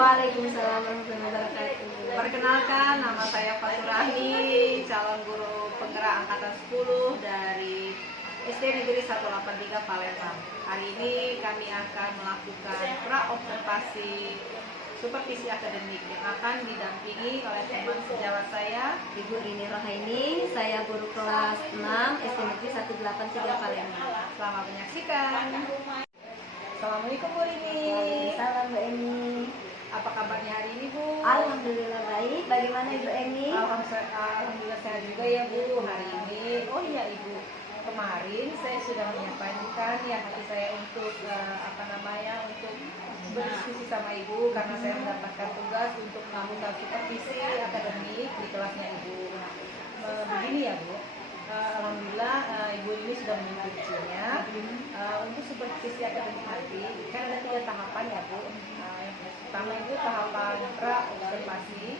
Waalaikumsalam warahmatullahi wabarakatuh. Perkenalkan, nama saya Fatur Rahmi, calon guru penggerak angkatan 10 dari SD Negeri 183 Palembang. Hari ini kami akan melakukan pra-observasi supervisi akademik yang akan didampingi oleh teman sejawat saya, Ibu Rini Rohaini, saya guru kelas 6 SD Negeri 183 Palembang. Selamat menyaksikan. Assalamualaikum Bu Rini. Waalaikumsalam Bu Eni. Apa kabarnya hari ini Bu? Alhamdulillah baik. Bagaimana Ibu Eni? Alhamdulillah sehat juga ya Bu hari ini. Oh iya Ibu, kemarin saya sudah menyampaikan ya hati saya untuk untuk berdiskusi sama Ibu karena saya mendapatkan tugas untuk melakukan supervisi akademik di kelasnya Ibu. Begini ya Bu, alhamdulillah Ibu ini sudah menyetujui untuk supervisi akademik nanti kan ada 3 tahapan ya Bu. Yang pertama itu tahapan pra-observasi,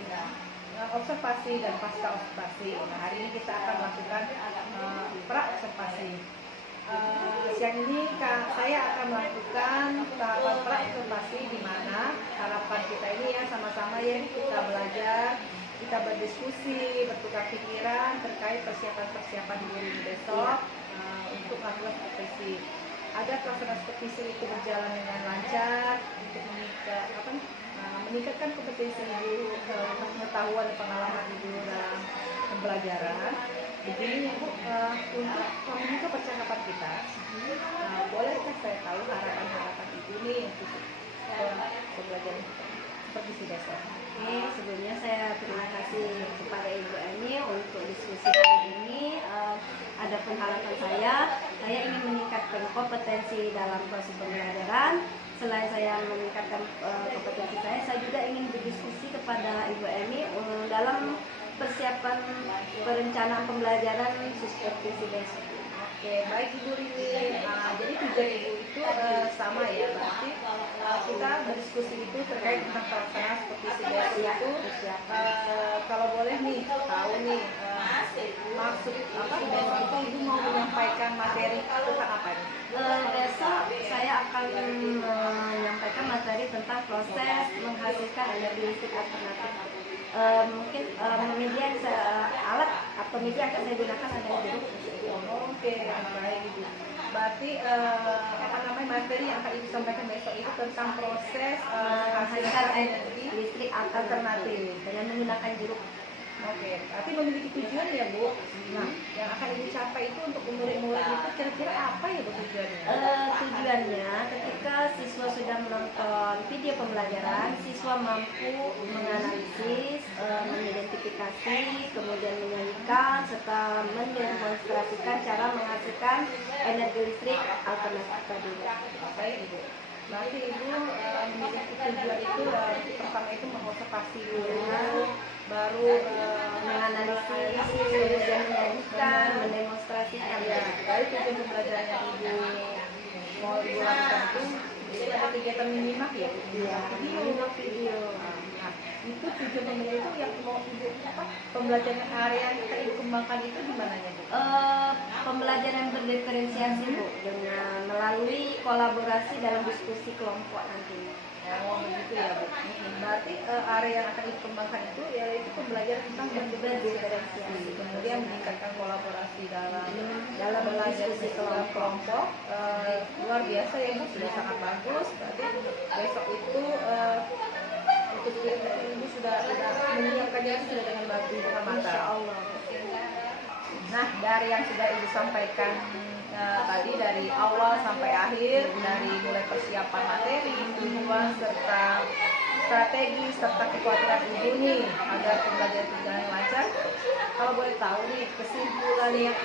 observasi dan pasca observasi. Nah, hari ini kita akan melakukan pra-observasi. Siang ini saya akan melakukan tahapan pra-observasi di mana harapan kita ini ya sama-sama ya kita belajar, kita berdiskusi, bertukar pikiran terkait persiapan-persiapan guru besok untuk melakukan supervisi. Agar pelaksanaan supervisi itu berjalan dengan lancar untuk meningkatkan kompetensi ibu, pengetahuan dan pengalaman ibu dalam pembelajaran. Begini ya Bu, untuk membuka percakapan kita, bolehkah saya tahu harapan-harapan ibu nih untuk pembelajaran supervisi besok? Sebelumnya saya terima kasih kepada Ibu Eni untuk diskusi hari ini. Adapun harapan saya ingin meningkatkan kompetensi dalam proses pembelajaran. Selain saya meningkatkan kompetensi saya juga ingin berdiskusi kepada Ibu Eni dalam persiapan perencanaan pembelajaran supervisi besok. Oke, baik Ibu Rini. Jadi tujuan Ibu itu sama ya, berarti kita berdiskusi itu terkait tentang pelaksanaan supervisi besok itu. Kalau boleh nih tahu nih maksud besok itu Ibu mau menyampaikan materi tentang apa nih? Besok saya akan menyampaikan materi tentang proses menghasilkan energi listrik alternatif. Mungkin media alat atau media yang akan saya gunakan adalah jeruk. Oke, baik Ibu. Berarti materi yang akan Ibu sampaikan besok itu tentang proses menghasilkan energi listrik alternatif dengan menggunakan jeruk. Oke, berarti memiliki tujuan ya Bu. Nah, yang akan Ibu capai itu untuk murid-murid itu kira-kira apa ya Bu tujuannya? Tujuannya ketika siswa sudah menonton video pembelajaran, siswa mampu menganalisis, mengidentifikasi, kemudian menyanyikan, serta mendemonstrasikan cara menghasilkan energi listrik alternatif tadi. Baik Ibu. Berarti Ibu memiliki tujuan itu pertama itu mengobservasi dulu, baru menganalisis, kemudian menyanyikan, mendemonstrasikan. Ya, dari tujuan pembelajaran yang Ibu mau Ibu lakukan itu ada kegiatan menyimak ya? Iya, menyimak video. Nah, itu tujuan pembelajaran itu yang mau Ibu pembelajaran area yang kita Ibu kembangkan itu di mananya Bu? Pembelajaran berdiferensiasi Bu, dengan melalui kolaborasi dalam diskusi kelompok nantinya. Oh begitu ya Bu. Berarti area yang akan dikembangkan itu yaitu pembelajaran tentang berdiferensiasi, kemudian meningkatkan kolaborasi dalam belajar di kelompok. Luar biasa ya Bu, sudah sangat bagus. Berarti besok itu untuk Ibu sudah menyiapkannya sudah dengan bagus dengan matang. Insya Allah. Nah, dari yang sudah Ibu sampaikan tadi dari awal sampai akhir, dari mulai persiapan materi, tujuan, serta strategi, serta kekhawatiran Ibu nih agar pembelajaran berjalan lancar. Kalau boleh tahu nih, kesimpulan yang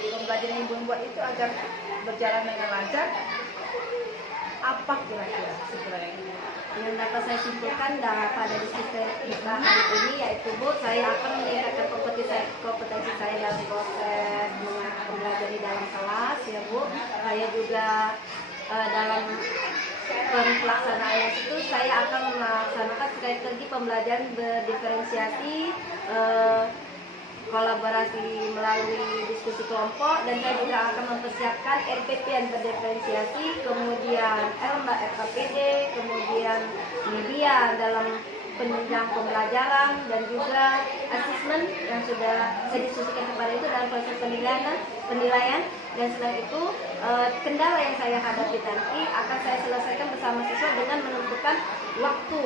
pembelajaran Ibu buat itu agar berjalan dengan lancar, apa kira-kira kesimpulannya Ibu? Yang dapat saya simpulkan pada diskusi kita hari ini yaitu Bu, saya akan meningkatkan kompetensi saya dalam proses pembelajaran di dalam kelas ya Bu. Saya juga dalam pelaksanaan itu saya akan melaksanakan strategi pembelajaran berdiferensiasi kolaborasi melalui diskusi kelompok, dan saya juga akan mempersiapkan RPP yang berdiferensiasi, kemudian lomba RKPD, kemudian media dalam penunjang pembelajaran, dan juga asesmen yang sudah saya diskusikan kepada itu dalam proses penilaian. Dan selain itu kendala yang saya hadapi nanti akan saya selesaikan bersama siswa dengan menentukan waktu,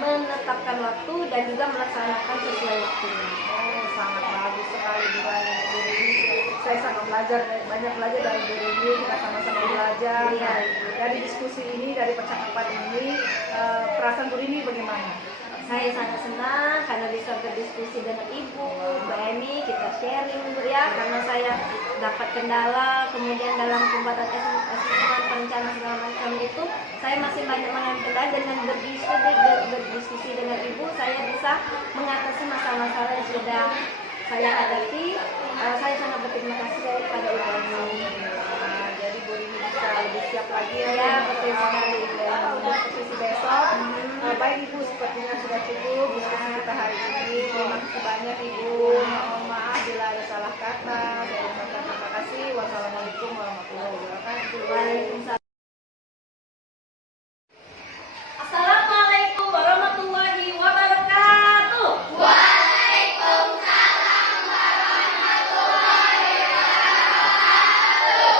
menetapkan waktu dan juga melaksanakan sesuai waktunya. Oh, sangat bagus sekali juga Bu Rini. Saya sangat banyak belajar dari Bu Rini. Kita sama-sama belajar. Iya. Dari diskusi ini, dari percakapan ini, perasaan Bu Rini bagaimana? Saya sangat senang karena bisa berdiskusi dengan Ibu, Mbak Eni, kita sharing ya, karena saya dapat kendala, kemudian dalam pembuatan asesmen perencanaan segala macam itu, saya masih banyak mengalami kendala. Dengan berdiskusi dengan Ibu, saya bisa mengatasi masalah-masalah yang sudah saya hadapi. Saya sangat berterima kasih kepada Ibu Eni. Jadi Bu Rini bisa lebih siap lagi Ya, betul sekali. untuk posisi besok. Baik Ibu, sepertinya sudah cukup diskusi kita hari ini. Terima kasih banyak Ibu. Mohon maaf bila ada salah kata. Saya ucapkan terima kasih. Wassalamualaikum warahmatullahi wabarakatuh. Waalaikumsalam. Assalamualaikum warahmatullahi wabarakatuh.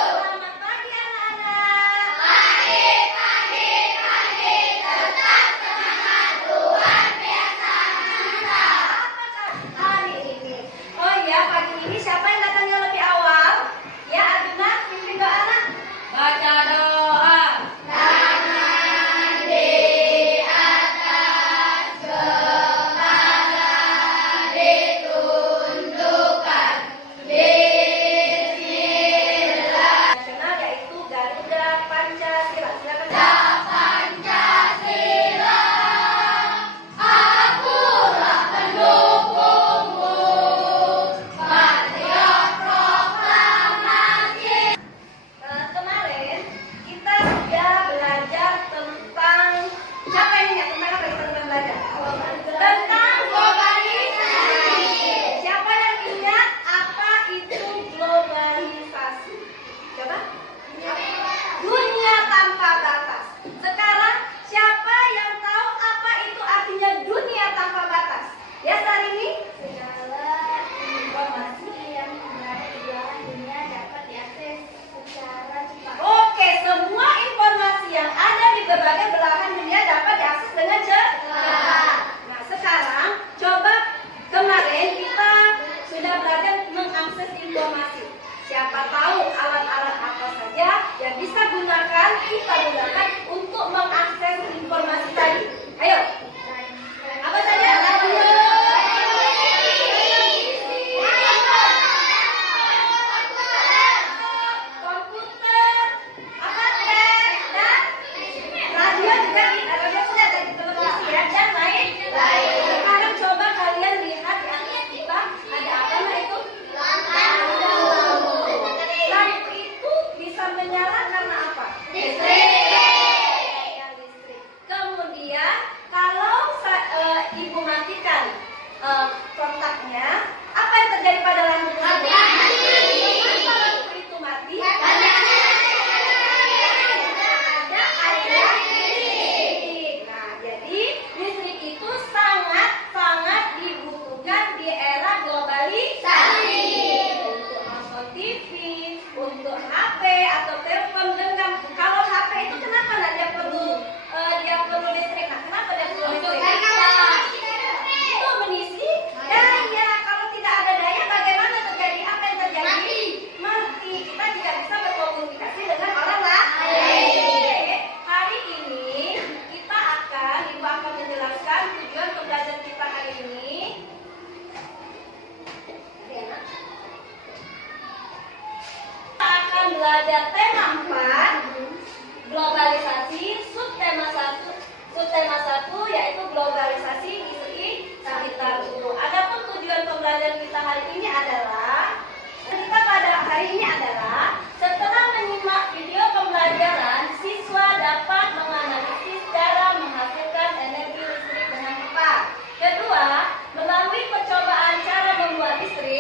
Selamat pagi anak-anak. Hari ini. Oh iya, pagi ini siapa yang datangnya lebih awal? Ya, Aduna, pimpin doa anak. Baca doa. Nasional yaitu Garuda Pancasila. Silakan. Kemarin kita sudah belajar tentang siapa yang ingat tentang apa kita sudah belajar? Tentang globalisasi. Siapa yang ingat apa itu globalisasi? Coba. Dunia tanpa batas. Sekarang siapa yang tahu apa itu artinya dunia tanpa batas? Ya, hari ini segala informasi yang berada di belahan dunia dapat diakses secara cepat. Oke, semua informasi yang ada di berbagai belahan dunia dapat diakses dengan cepat. Nah, sekarang coba, kemarin kita sudah belajar mengakses informasi. Siapa tahu alat-alat apa saja yang bisa kita gunakan untuk mengakses informasi tadi. Ayo. Apa saja? Radio, komputer, apa tab, dan radio juga radio sudah dari televisi ya, dan lain. Sekarang coba kalian lihat di atas kita ada apa nah itu? Lampu itu bisa menyala karena apa? Listrik. Kemudian kalau ibu matikan kontaknya, apa yang terjadi pada lampu tersebut? Kenapa lampu itu mati? Ada aliran listrik. Nah, jadi listrik itu sangat dibutuhkan di era globalisasi. Untuk nonton TV, untuk HP atau telepon genggam. Kalau HP itu kenapa nggak dia perlu listrik? Nah, kenapa dia perlu listrik? Itu mengisi daya. Kalau tidak ada daya, bagaimana terjadi? Apa yang terjadi? Mati. Kita tidak bisa berkomunikasi dengan orang lain. Hari ini ibu akan menjelaskan tujuan pembelajaran kita hari ini. Kita akan belajar tema 4, globalisasi, subtema 1 yaitu globalisasi isi sekitar guru. Adapun tujuan pembelajaran kita hari ini adalah setelah menyimak video pembelajaran, siswa dapat menganalisis cara menghasilkan energi listrik dengan tepat. Kedua, melalui percobaan cara membuat listrik,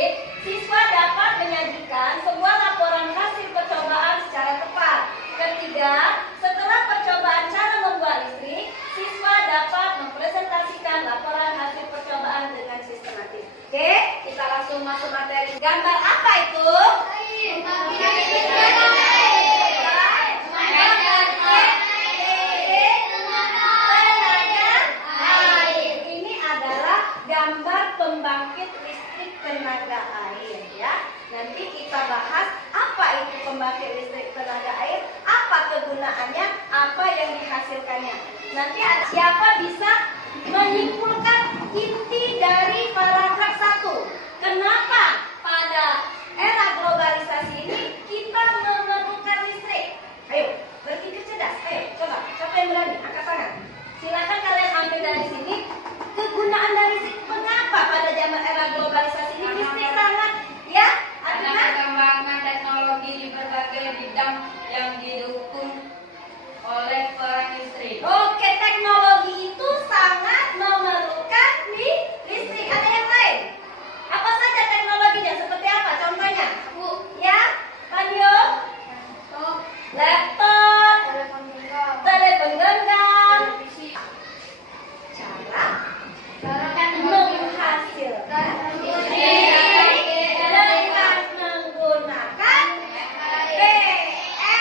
menghasilkannya. Nanti siapa bisa menyimpulkan inti dari paragraf 1? Kenapa pada era globalisasi ini kita memerlukan listrik? Ayo, berpikir cerdas. Ayo, coba. Siapa yang berani? Angkat tangan. Silakan kalian ambil dari sini. Kegunaan dari listrik mengapa pada zaman era globalisasi ini listrik sangat ya? Ada perkembangan teknologi di berbagai bidang yang didukung oleh peran listrik. Oke, teknologi itu sangat memerlukan listrik. Ada yang lain? Apa saja teknologinya? Seperti apa? Contohnya? Bu. Ya? Panyo? Laptop. Telepon genggam. Cara menghasilkan listrik dengan menggunakan PLTA.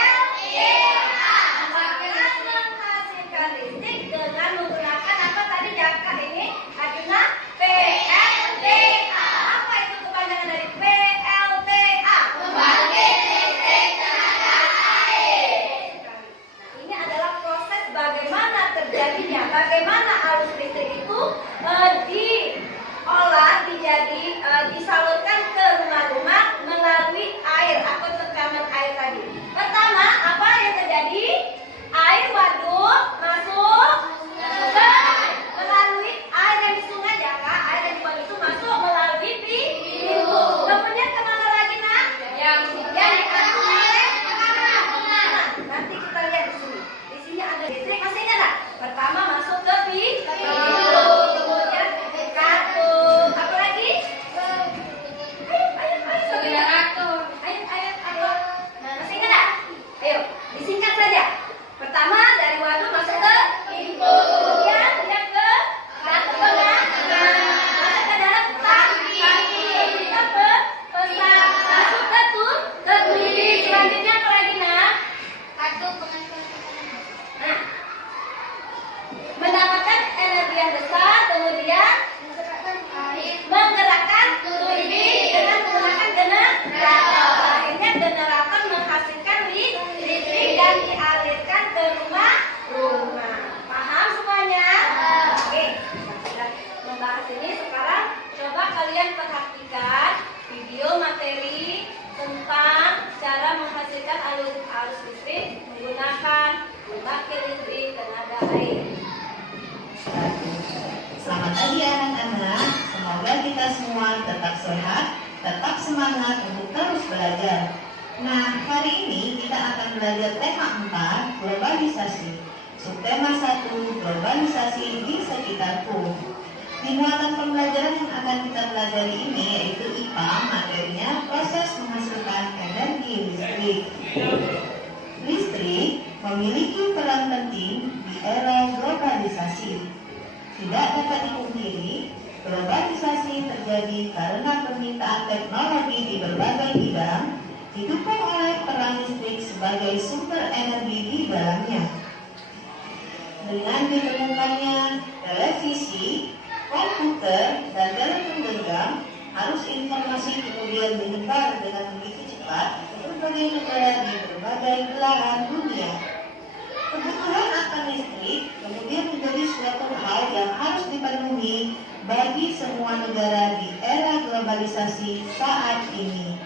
Menghasilkan listrik dengan menggunakan apa tadi jangka ini? Adina PLTA. Apa itu kepanjangan dari PLTA? Pembangkit listrik tenaga air. Nah, ini adalah proses bagaimana terjadinya, bagaimana arus listrik itu diolah, disalurkan ke rumah-rumah melalui air atau tekanan air tadi. Pertama, apa yang terjadi? Air waduk masuk ke melalui air yang di sungai ya kak, air yang di waduk itu masuk melalui pintu. Kemudian kemana lagi nak? Yang diatur oleh pengaman. Nanti kita lihat di sini. Di sini ada listrik, masih ingat tak? Pertama masuk ke pintu, kemudian ke kartu. Apa lagi? Ayo, Generator. ayo. Masih ingat tak? Ayo, disingkat saja. Pertama dari waduk masuk ke pintu, kemudian dia ke kartu pengaman, masuk ke dalam tangki, kemudian ke pesawat, masuk ke turbin. Selanjutnya apa lagi nak? Nah, mendapatkan energi yang besar, kemudian menggerakkan turbin dengan menggunakan generator. Akhirnya generator menghasilkan listrik dan dialirkan ke rumah. Paham semuanya? Oke, kita sudah membahas ini. Sekarang coba kalian perhatikan video materi tentang cara menghasilkan arus listrik menggunakan pembangkit listrik tenaga air. Selamat pagi anak-anak, semoga kita semua tetap sehat, tetap semangat untuk terus belajar. Nah, hari ini kita akan belajar tema 4, globalisasi. Subtema 1, globalisasi di sekitarku. Di muatan pembelajaran yang akan kita pelajari ini yaitu IPA, materinya proses menghasilkan energi listrik. Listrik memiliki peran penting di era globalisasi. Tidak dapat dipungkiri, globalisasi terjadi karena permintaan teknologi di berbagai bidang didukung oleh peran listrik sebagai sumber energi di dalamnya. Dengan ditemukannya televisi, komputer, dan telepon genggam, arus informasi kemudian menyebar dengan begitu cepat ke berbagai negara di berbagai belahan dunia. Kebutuhan akan listrik kemudian menjadi suatu hal yang harus dipenuhi bagi semua negara di era globalisasi saat ini.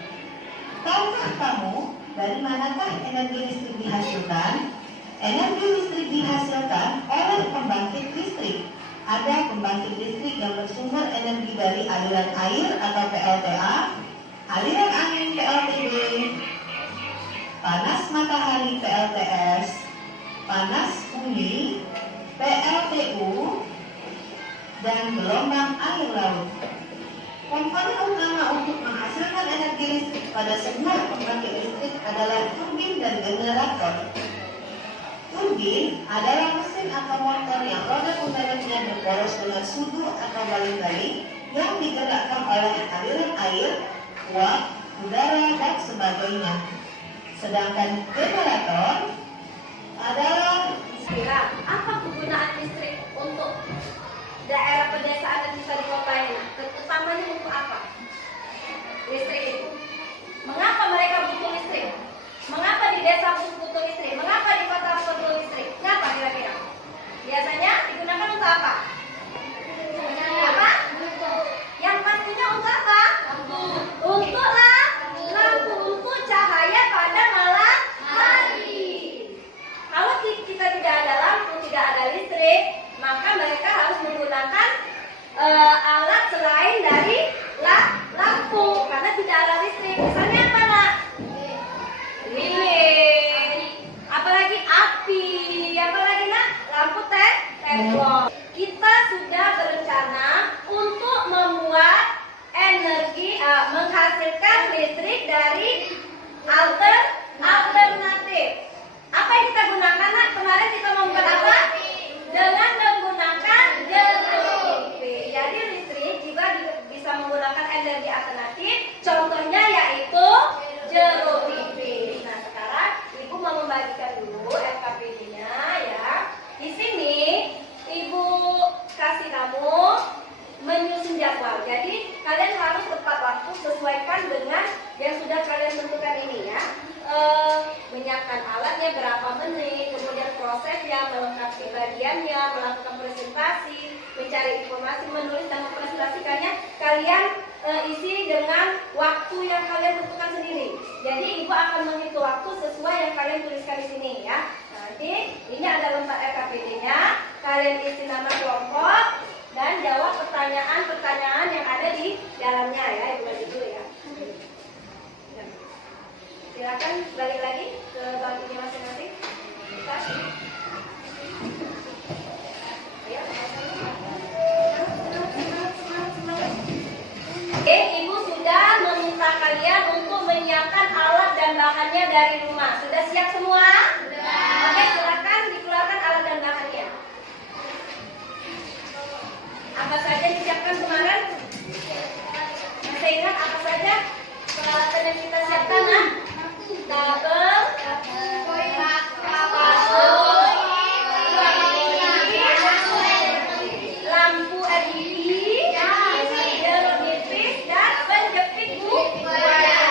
Tahukah kamu dari manakah energi listrik dihasilkan? Energi listrik dihasilkan oleh pembangkit listrik. Ada pembangkit listrik yang bersumber energi dari aliran air atau PLTA, aliran angin PLTB, panas matahari PLTS, panas bumi PLTU, dan gelombang air laut. Komponen utama untuk menghasilkan energi listrik pada semua pembangkit listrik adalah turbin dan generator. Turbin adalah mesin atau motor yang roda putarannya berporos dengan sudu atau baling-baling yang digerakkan oleh aliran air, uap, udara, dan sebagainya. Sedangkan generator adalah apa kegunaan listrik untuk daerah pedesaan dan bisa di kota ini? Utamanya untuk apa? Listrik itu. Mengapa mereka butuh listrik? Mengapa di desa butuh listrik? Mengapa di kota butuh listrik? Kenapa kira-kira? untuk apa? Apa? Yang pastinya untuk apa? Untuk lampu, untuk cahaya pada malam hari. Kalau kita tidak ada lampu, tidak ada listrik, maka mereka harus menggunakan alat selain dari lampu karena tidak ada listrik. Misalnya apa, Nak? Lilin. Apalagi api. Apalagi, Nak? Lampu teflon. Kita sudah berencana untuk membuat energi menghasilkan listrik dari alternatif. Apa yang kita gunakan, Nak? Kemarin kita membuat apa? Dengan menggunakan jeruk nipis. Jadi listrik juga bisa menggunakan energi alternatif. Contohnya yaitu jeruk nipis. Nah, sekarang Ibu mau membagikan dulu FKPD-nya ya. Di sini Ibu kasih kamu menyusun jadwal. Jadi kalian harus tepat waktu sesuaikan dengan yang sudah kalian tentukan ini ya. Menyiapkan alatnya berapa menit, kemudian prosesnya, melengkapi bagiannya, melakukan presentasi, mencari informasi, menulis dan mempresentasikannya. Kalian isi dengan waktu yang kalian tentukan sendiri. Jadi Ibu akan menghitung waktu sesuai yang kalian tuliskan di sini ya. Nanti ini ada lembar RKPD-nya. Kalian isi nama kelompok dan jawab pertanyaan-pertanyaan yang ada di dalamnya ya. Ibu bagi dulu ya. Silakan balik lagi ke bangkunya masing-masing. Kita. Ayo. Oke, Ibu sudah meminta kalian untuk menyiapkan alat dan bahannya dari rumah. Sudah siap semua? Sudah. Oke, silakan dikeluarkan alat dan bahannya. Apa saja disiapkan kemarin? Masih ingat apa saja peralatan yang kita siapkan, Nak? Tabel, lampu LED, jeruk nipis, dan penjepit buaya.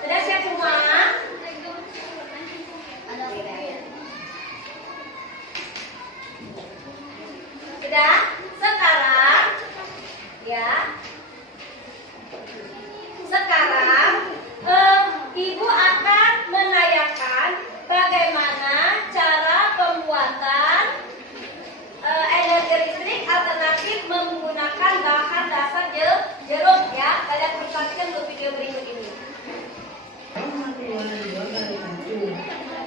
Sudah siap semua? Sudah? Sekarang ya. Sekarang Ibu akan menanyakan bagaimana cara pembuatan energi listrik alternatif menggunakan bahan dasar jeruk ya. Kalian perhatikan dulu video berikut ini.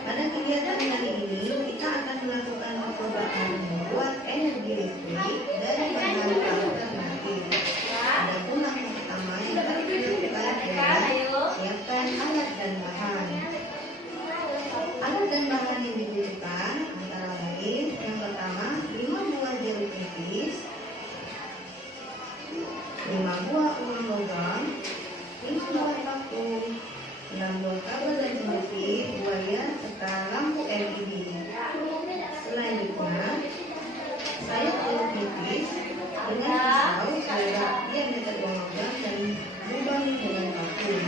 Pada kegiatan kali ini kita akan melakukan percobaan membuat energi listrik dari bahan alternatif. Adapun langkah pertama yang harus dilakukan adalah siapkan alat dan bahan. Alat dan bahan yang dibutuhkan antara lain yang pertama 5 buah jeruk nipis, 5 buah uang logam, 5 buah vakum, 6 buah kabel dan penjepit buaya serta lampu LED. Selanjutnya, sayur jeruk nipis dengan pisau secara diameter 2 logam dan lubang dengan vakum.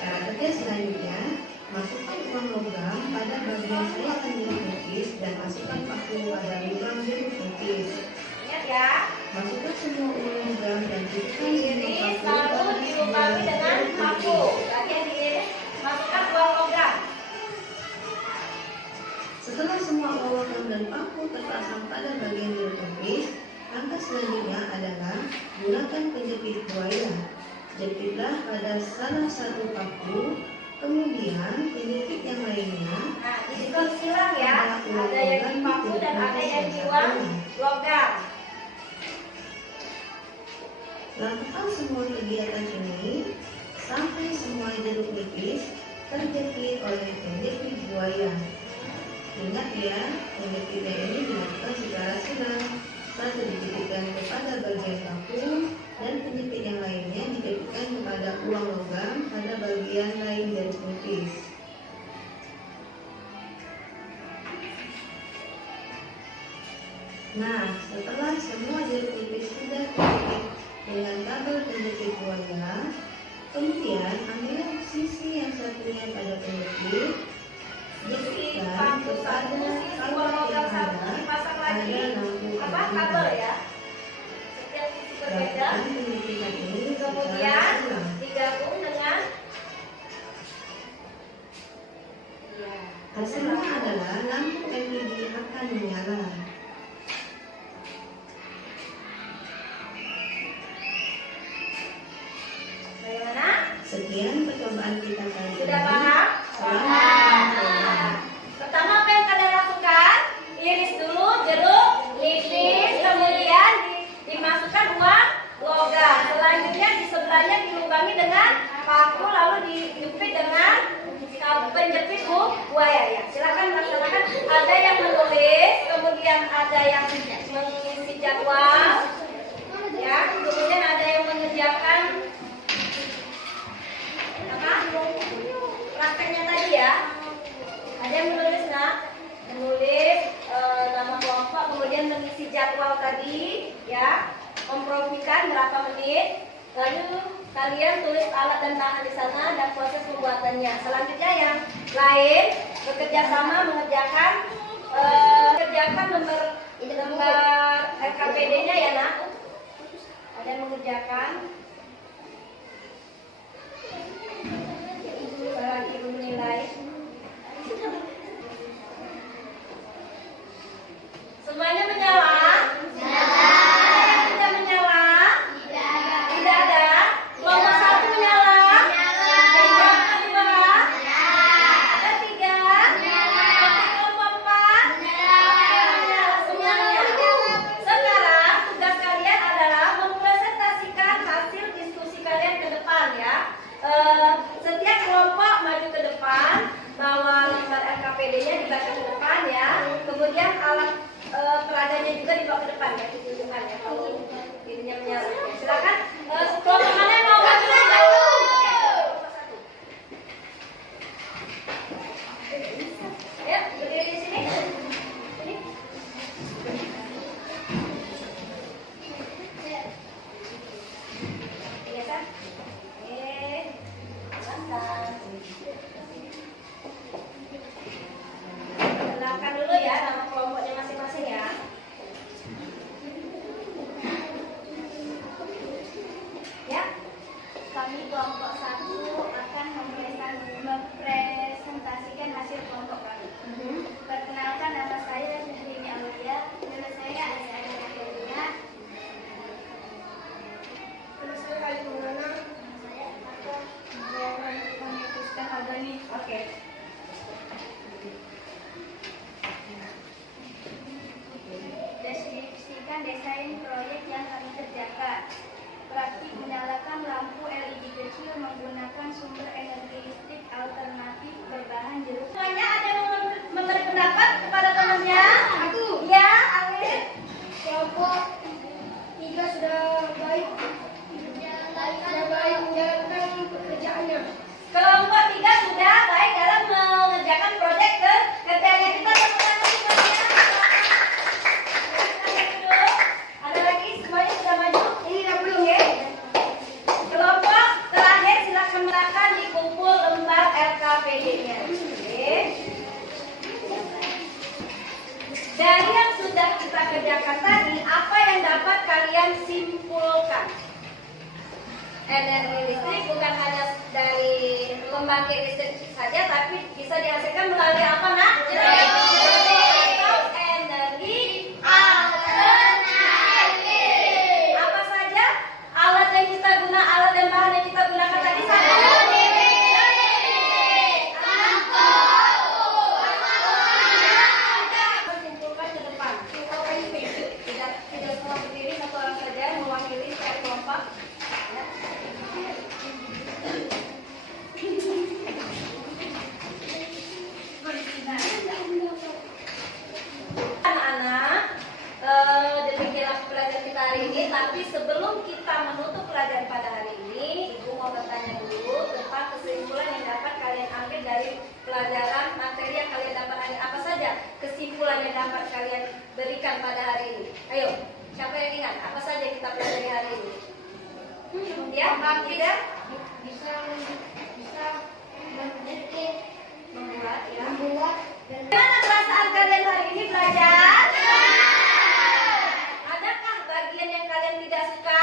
Cara kerja selanjutnya, masukkan uang logam pada bagian selakan jeruk nipis dan masukkan vakum pada lubang jeruk nipis. Ingat ya. Masukkan semua uang logam dan tutup Iris lalu dilengkapi dengan vakum. Bagian diiris masukkan uang logam. Setelah semua uang logam dan vakum terpasang pada bagian jeruk nipis, langkah selanjutnya adalah gunakan penjepit buaya. Jepitlah pada salah satu paku, kemudian penjepit yang lainnya. Nah, disilang ya. Ada yang di paku dan ada yang di uang logam. Lakukan semua kegiatan ini sampai semua jeruk nipis terjepit oleh penjepit buaya. Ingat ya, penjepitnya ini dilakukan secara silang. Satu dijepitkan kepada bagian vakum dan penjepit yang lainnya dijepitkan kepada uang logam pada bagian lain jeruk nipis. Nah, setelah semua jeruk nipis sudah terjepit dengan kabel penjepit buaya, kemudian ambil sisi yang satunya pada penjepit, jepitkan kepada simpul logam satu dipasang lagi apa kabel ya. Setiap sisi berbeda. Kemudian digabung dengan hasilnya adalah lampu LED akan menyala. bagaimana? Sekian percobaan kita kali ini. Sudah paham? Selamat Nah, pertama apa yang kalian lakukan? Iris dulu jeruk nipis, kemudian dimasukkan uang logam. Selanjutnya di sebelahnya dilubangi dengan paku, lalu dijepit dengan penjepit buaya ya. Silakan laksanakan. Ada yang menulis, kemudian ada yang mengisi jadwal, ya. Kemudian ada yang mengerjakan apa? Prakteknya tadi ya. Ada yang menulis menulis nama kelompok, kemudian mengisi jadwal tadi, ya, kompromikan berapa menit, lalu kalian tulis alat dan bahan di sana dan proses pembuatannya. Selanjutnya yang lain bekerja sama mengerjakan lembar RKPD-nya ya nak. Ada yang mengerjakan. Bagi ibu menilai. Semuanya menyala? Tidak menyala? Tidak ada. Kelompok satu menyala? Kelompok kedua? Ada tiga? Kelompok empat? Menyala semuanya. Sekarang tugas kalian adalah mempresentasikan hasil diskusi kalian ke depan ya. Setiap kelompok maju ke depan, bawa lembar RKPD-nya dibaca ke depan ya. Kemudian alat peradanya juga dibawa ke depan ya, ditunjukkan ya. Kalau ininya menyala. Silakan. Kelompok mana yang mau maju? Ya, berdiri di sini. Sini. Geser. Kenalkan dulu ya nama kelompoknya masing-masing ya. Ya, kami kelompok 1 akan mempresentasikan hasil kelompok kami. Perkenalkan, nama saya Syahrini Aulia, nama saya Aisyah Akhirnya. Nama saya Ali Maulana. Saya akan memutuskan Albani. Oke. Deskripsikan desain proyek yang kami kerjakan. Praktik menyalakan lampu LED kecil menggunakan sumber energi listrik alternatif berbahan jeruk. Semuanya ada yang memberi pendapat kepada temannya? Aku. Ya, Alif. Kelompok 3 sudah baik. Sudah baik menjalankan pekerjaannya. Kelompok 3 sudah baik dalam mengerjakan proyek kerjanya. Kita temukan semuanya. Ada lagi, semuanya sudah maju? Ini belum ya? Kelompok terakhir silakan melakukan dikumpul lembar RKPD-nya. Oke. Dari yang sudah kita kerjakan tadi, apa yang dapat kalian simpulkan? Energi listrik bukan hanya dari pembangkit listrik saja, tapi bisa dihasilkan melalui apa nak? Atau energi alternatif. Apa saja alat yang kita guna, alat dan bahan yang kita gunakan tadi? Simpulkan ke depan. Tidak semua berdiri, satu orang saja mewakili setiap kelompok. Ya. Anak-anak, demikianlah pelajaran kita hari ini. Tapi sebelum kita menutup pelajaran pada hari ini, Ibu mau bertanya dulu tentang kesimpulan yang dapat kalian ambil dari pelajaran materi yang kalian dapat hari ini. Apa saja kesimpulan yang dapat kalian berikan pada hari ini? Ayo, siapa yang ingat? Apa saja yang kita pelajari hari ini? Ya, tidak bisa membuat ya. Gimana perasaan kalian hari ini belajar? Adakah bagian yang kalian tidak suka?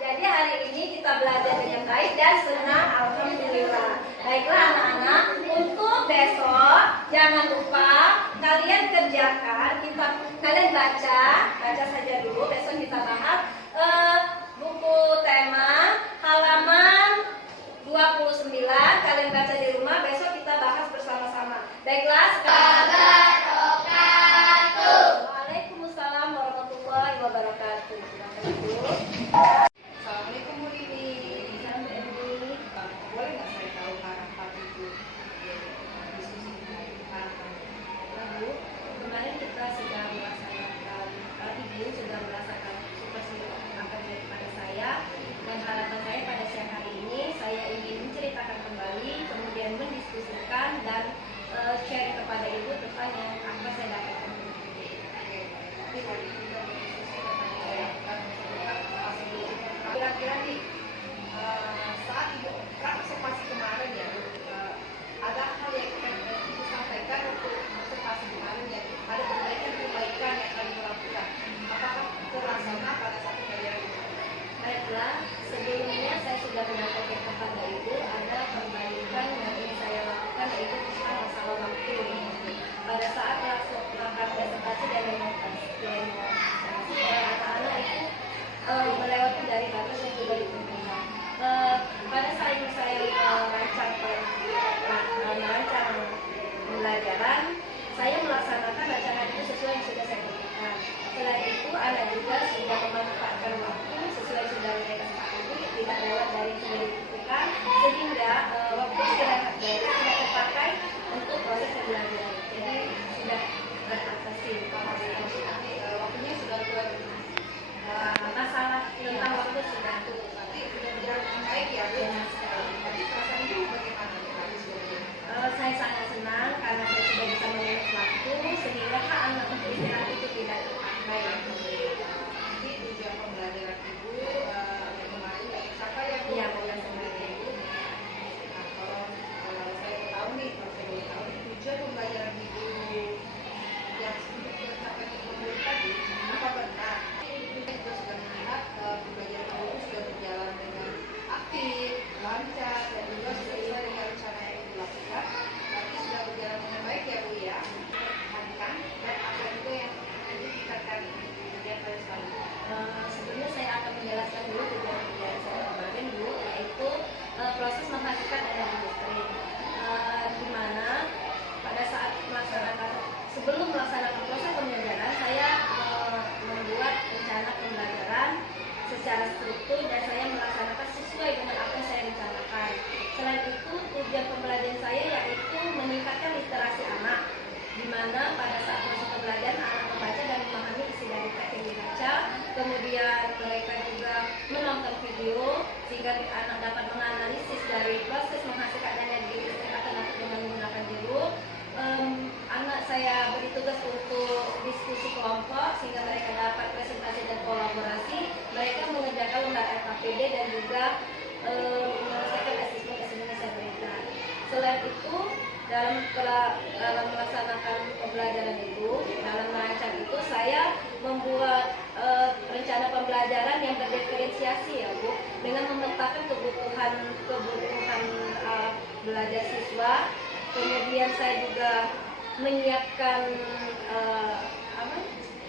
Jadi hari ini kita belajar dengan baik dan senang, alhamdulillah. Baiklah anak-anak, untuk besok jangan lupa kalian kerjakan, kalian baca saja dulu. Besok kita bahas buku tema halaman 29. Kalian baca di rumah, besok kita bahas bersama-sama. Baiklah, Waalaikumsalam warahmatullahi wabarakatuh. Assalamualaikum Bu Lili. Boleh nggak saya tahu harapan Ibu diskusi harapan? Lalu kemarin kita sudah melaksanakan, Ibu sudah merasakan super akan daripada saya, dan harapan saya pada siang hari ini saya ingin menceritakan kembali, kemudian mendiskusikan dan share kepada Ibu tentang yang apa saya dapatkan. Tapi hari ini kita berdiskusi tentang saya akan kira-kira nih saat Ibu observasi kemarin ya, ada hal yang akan Ibu sampaikan untuk observasi kemarin ya, ada perbaikan yang akan dilakukan. Apakah terlaksana pada saat pembelajaran ini? Baiklah, sebelumnya saya sudah menyampaikan kepada Ibu ada perbaikan yang ingin saya lakukan, yaitu tentang masalah waktu. Pada saat melaksanakan presentasi dan demonstrasi, anak-anak itu melewati dari batas yang sudah ditentukan. Pada saat itu saya merancang pembelajaran, saya melaksanakan rencana itu sesuai yang sudah saya tentukan. Setelah itu, anak juga sudah memanfaatkan waktu sesuai sudah mereka sepakati, tidak lewat dari yang sudah ditentukan, sehingga waktu istirahat mereka tidak terpakai untuk proses pembelajaran. Jadi sudah teratasi. Waktunya sudah keluar. Masalah tentang waktu sudah Berarti sudah berjalan dengan baik ya Bu. Tapi perasaan Ibu bagaimana? saya sangat senang karena saya sudah bisa mengatur waktu sehingga hak anak untuk istirahat itu tidak terpakai. Jadi tujuan pembelajaran Ibu yang kemarin ya tercapai ya Bu. Iya, bukan sebenarnya. Nah, kalau saya tahu nih, kalau saya boleh tahu nih, tujuan pembelajaran Ibu yang sudah tercapai di Ibu tadi, apa benar? Ibu juga sudah melihat pembelajaran Ibu sudah berjalan dengan aktif, lancar, dan juga sudah sesuai dengan rencana yang dilakukan. Berarti sudah berjalan dengan baik ya Bu ya. Perhatikan dan apa juga yang Ibu tingkatkan di kemudian hari selanjutnya. Sebelumnya saya akan menjelaskan dulu tujuan pembelajaran saya kemarin Bu, yaitu proses menghasilkan energi listrik. Di mana pada saat sebelum melaksanakan proses pembelajaran, saya membuat rencana pembelajaran secara struktur dan saya melaksanakan sesuai dengan apa yang saya rencanakan. Selain itu, tujuan pembelajaran saya yaitu meningkatkan literasi anak, di mana pada saat proses pembelajaran anak membaca dan memahami isi dari teks yang dibaca, kemudian mereka juga menonton video sehingga anak dapat menganalisis dari proses menghasilkan energi listrik alternatif dengan menggunakan jeruk. Anak saya beri tugas untuk diskusi kelompok sehingga mereka dapat presentasi dan kolaborasi. Mereka mengerjakan lembar LKPD dan juga menyelesaikan asesmen yang saya berikan. Selain itu, dalam melaksanakan pembelajaran itu, dalam merancang itu, saya membuat rencana pembelajaran yang berdiferensiasi ya Bu, dengan memetakan kebutuhan belajar siswa. Kemudian saya juga menyiapkan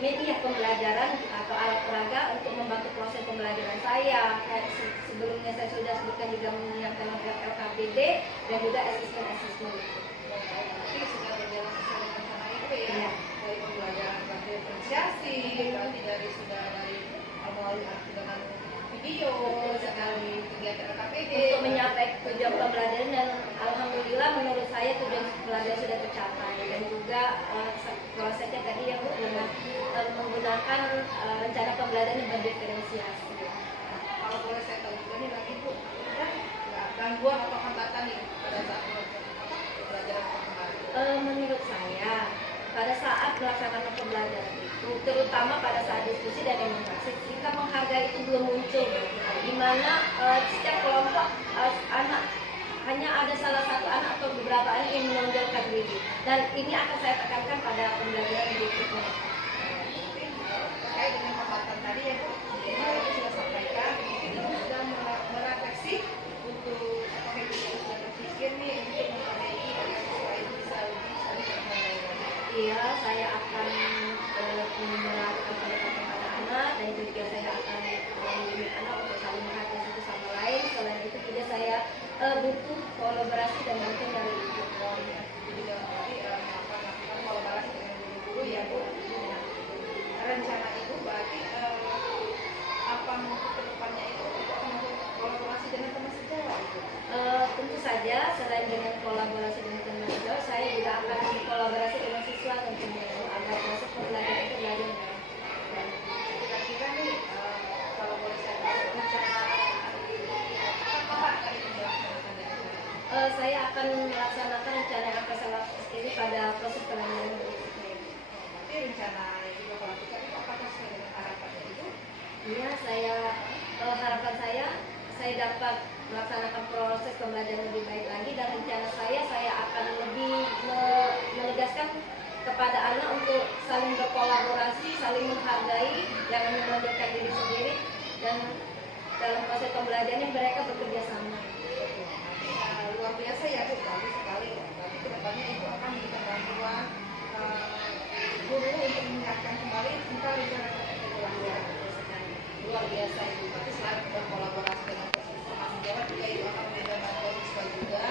media pembelajaran atau alat peraga untuk membantu proses pembelajaran saya. Sebelumnya saya sudah sebutkan juga menyiapkan LKPD dan juga asesmen. Jadi sudah berjalan sesuai dengan rencana Ibu ya. Iya. Dari pembelajaran diferensiasi, berarti dari melalui dengan video, dari kegiatan LKPD. Untuk menyampaikan tujuan pembelajaran, dan alhamdulillah menurut saya tujuan pembelajaran sudah tercapai, dan juga prosesnya tadi ya Bu, dengan menggunakan rencana pembelajaran yang berdiferensiasi. Kalau boleh saya tahu juga nih lagi Bu, ada nggak gangguan atau hambatan nih pada saat pembelajaran kemarin? Menurut saya pada saat melaksanakan pembelajaran itu, terutama pada saat diskusi dan demonstrasi, sikap menghargai itu belum muncul, di mana setiap kelompok anak hanya ada salah satu anak atau beberapa anak yang menonjolkan diri, dan ini akan saya tekankan pada pembelajaran berikutnya. Terkait dengan pembahasan tadi yang Ibu sudah sampaikan, Ibu sudah merefleksi untuk apakah Ibu sudah berpikir nih untuk memperbaiki agar siswa Ibu bisa lebih saling berbagai. Iya, saya akan menerapkan pendekatan pada anak, dan juga saya akan mendidik anak untuk saling menghargai satu sama lain. Selain itu juga saya butuh kolaborasi dan bantuan dari ibu. Juga melakukan kolaborasi dengan guru-guru ya Bu. Rencana Ibu berarti apa untuk kedepannya itu untuk kolaborasi dengan teman sejawat itu? Tentu saja selain dengan kolaborasi dengan teman sejawat, saya juga akan berkolaborasi dengan siswa tentunya agar proses pembelajaran itu berjalan dengan baik. Kira-kira nih kalau boleh saya tahu rencana apa tadi dilaksanakan dengan Saya akan melaksanakan rencana yang akan saya lakukan ini pada proses pelajaran berikutnya. Tapi rencana yang Ibu lakukan itu apakah sesuai dengan harapannya Ibu? Iya, harapan saya dapat melaksanakan proses pembelajaran lebih baik lagi, dan rencana saya akan lebih menegaskan kepada anak untuk saling berkolaborasi, saling menghargai, jangan menonjolkan diri sendiri, dan dalam proses pembelajaran mereka bekerja sama. Luar biasa ya Bu, bagus sekali. Berarti kedepannya Ibu akan memberikan bantuan guru untuk mengingatkan kembali tentang rencana luar biasa Ibu. Berarti selain berkolaborasi dengan teman sejawat juga Ibu akan memberikan bantuan siswa juga.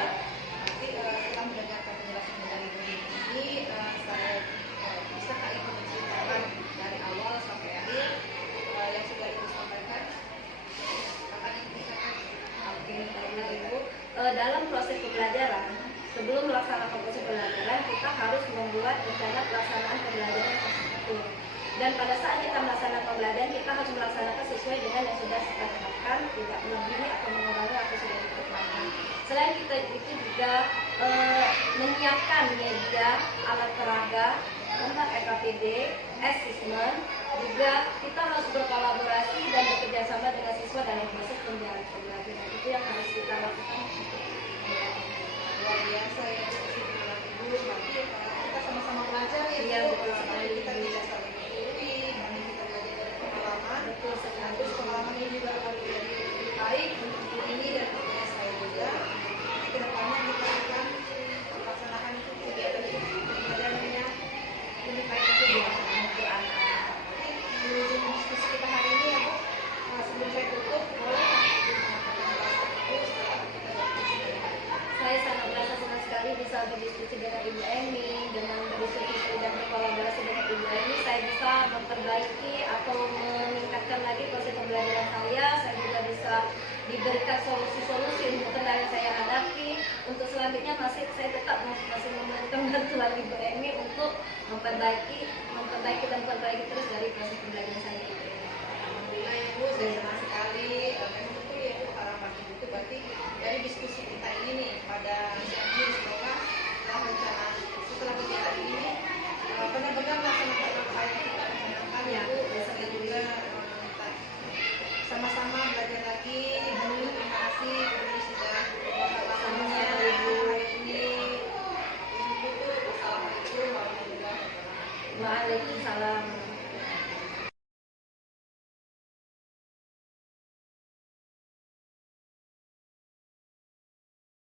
Nanti setelah mendengarkan penjelasan dari Bu ini, saya bisa Ibu menceritakan dari awal sampai akhir yang sudah Ibu sampaikan. Akan Ibu ceritakan. Oke, baiklah Ibu. Dalam proses pembelajaran, sebelum melaksanakan proses pembelajaran, kita harus membuat rencana pelaksanaan pembelajaran tersebut. Dan pada saat kita melaksanakan pembelajaran, kita harus melaksanakan sesuai dengan yang sudah kita tetapkan, tidak melebihi atau mengurangi apa yang sudah ditetapkan. Selain itu juga menyiapkan media, alat peraga, tentang EKPD, assessment, juga kita harus berkolaborasi dan bekerja sama dengan siswa dalam proses pembelajaran. Itu yang harus kita lakukan. Luar biasa ya Ibu, berarti kita sama-sama belajar ya Iya, Bu. betul sekali. Kita bisa saling mengikuti, nanti kita belajar dari pengalaman. Betul sekali. Terus pengalaman ini juga akan menjadi lebih baik untuk guru ini dan tentunya saya juga. Nanti kedepannya kita akan melaksanakan kegiatan pembelajarannya lebih baik lagi ya. Nanti di ujung diskusi kita hari ini ya Bu, sebelum saya tutup, boleh Saya sangat merasa senang sekali bisa berdiskusi dengan Ibu Emi, dengan berdiskusi dan berkolaborasi dengan Ibu Emi, saya bisa memperbaiki atau meningkatkan lagi proses pembelajaran saya juga bisa diberikan solusi-solusi untuk kendala yang saya hadapi. Untuk selanjutnya saya tetap masih memerlukan bantuan Ibu Emi untuk memperbaiki terus dari proses pembelajaran saya. Alhamdulillah ya Bu, saya senang sekali. Memang betul ya Bu, harapan Ibu itu berarti dari diskusi kita ini nih pada siang ini semoga setelah kegiatan ini benar-benar melaksanakan apa yang kita rencanakan ya Bu. Saya juga sama-sama belajar lagi. Bu, terima kasih Bu sudah bersama-sama hari ini. Ibu tuh assalamualaikum warahmatullahi wabarakatuh. Waalaikumsalam.